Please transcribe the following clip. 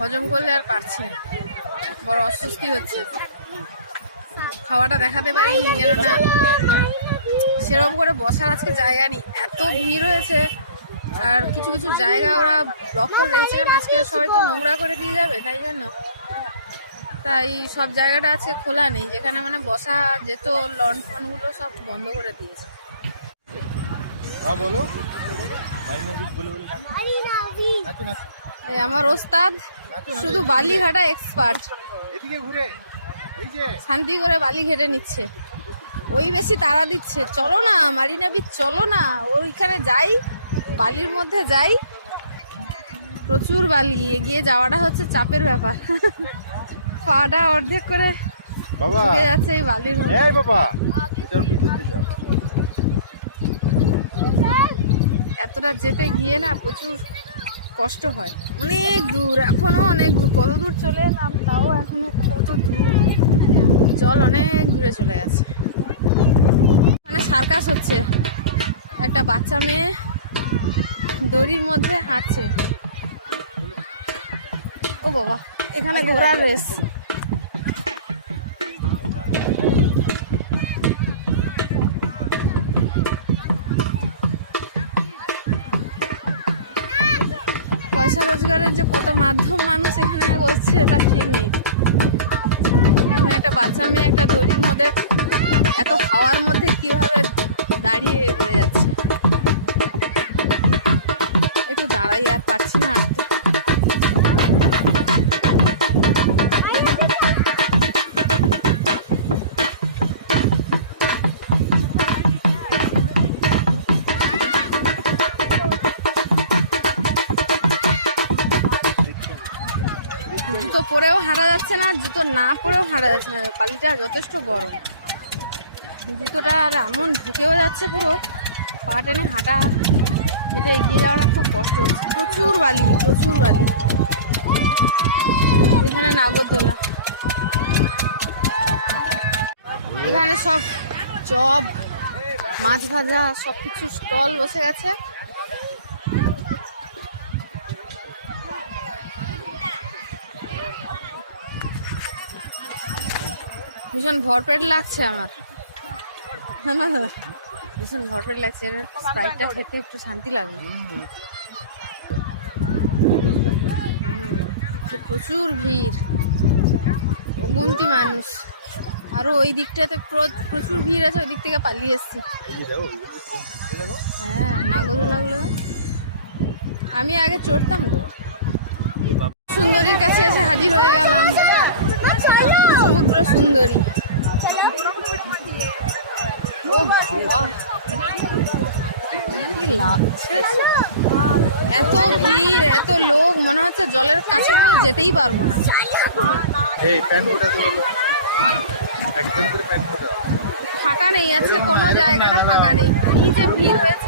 হজম করলে আর পারছি না, বড় অস্বস্তি হচ্ছে। খাওয়াটা দেখাতে পারি সেরকম করে বসার আছে জায়গা নেই, এত ভিড় হয়েছে। আর কিছু কিছু জায়গা নোংরা করে দিয়ে যাবে তাই জন্য, তাই সব জায়গাটা আছে খোলা নেই, এখানে মানে বসা যেত লন ফনগুলো সব বন্ধ করে দিয়েছে। আমার ওস্তাদ শুধু বালি ঘাটা এক্সপার্ট, শান্তি করে বালি ঘেটে নিচ্ছে, ওই বেশি তাড়া দিচ্ছে, চলো না মারিনা বিচ চলো না, ওইখানে যাই বালির মধ্যে যাই, প্রচুর বালি, এগিয়ে যাওয়াটা হচ্ছে চাপের ব্যাপার। পাটা অর্ধেক করে যাচ্ছে এই বালির মধ্যে। এতটা যেতে গিয়ে না প্রচুর কষ্ট হয়, অনেক দূর, এখনো অনেক দূর, কত দূর চলে এলাম তাও এখন কত দূর, জল অনেক দূরে চলে গেছে। সার্কাস হচ্ছে, একটা বাচ্চা মেয়ে দড়ির মধ্যে হাঁটছে। ও বাবা, এখানে ঘোড়ার রেস। জুতো পরেও হাঁটা যাচ্ছে না, জুতো না পরেও হাঁটা যাচ্ছে না, বালিটা যথেষ্ট গরম, জুতোটা আর এমন ঢুকেও যাচ্ছে পুরো, পা টেনে হাঁটা, এটা এগিয়ে যাওয়াটা খুব কষ্ট হচ্ছে, প্রচুর বালি প্রচুর বালি। না করতে হবে, এখানে সব চপ মাছ ভাজা সব কিছু স্টল বসে গেছে। ভীষণ ভরটর লাগছে আমার, ভীষণ ভরটর লাগছে, স্প্রাইটটা খেতে একটু শান্তি লাগে। প্রচুর ভিড়, কমতি মানুষ, আরো ওই দিকটাতে প্রচুর ভিড় আছে, ওই দিক থেকে পালিয়ে এসছি। আমি আগে চড়তাম, সুন্দরী মনে হচ্ছে জলের কাছে যেতেই পারবো, ফাঁকা নেই আছে, কোনো জায়গায় ফাঁকা নেই, কি যে ভিড় হয়েছে।